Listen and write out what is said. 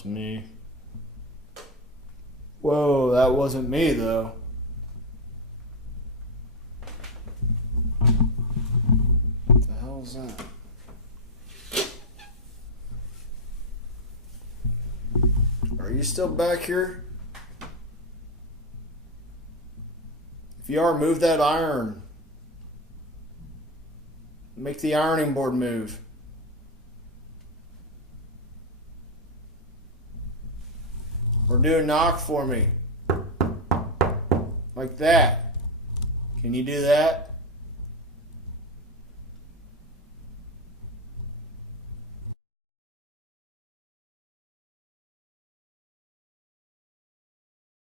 was me. Whoa, that wasn't me though. What the hell is that? Are you still back here? If you are, move that iron. Make the ironing board move. Or do a knock for me. Like that. Can you do that?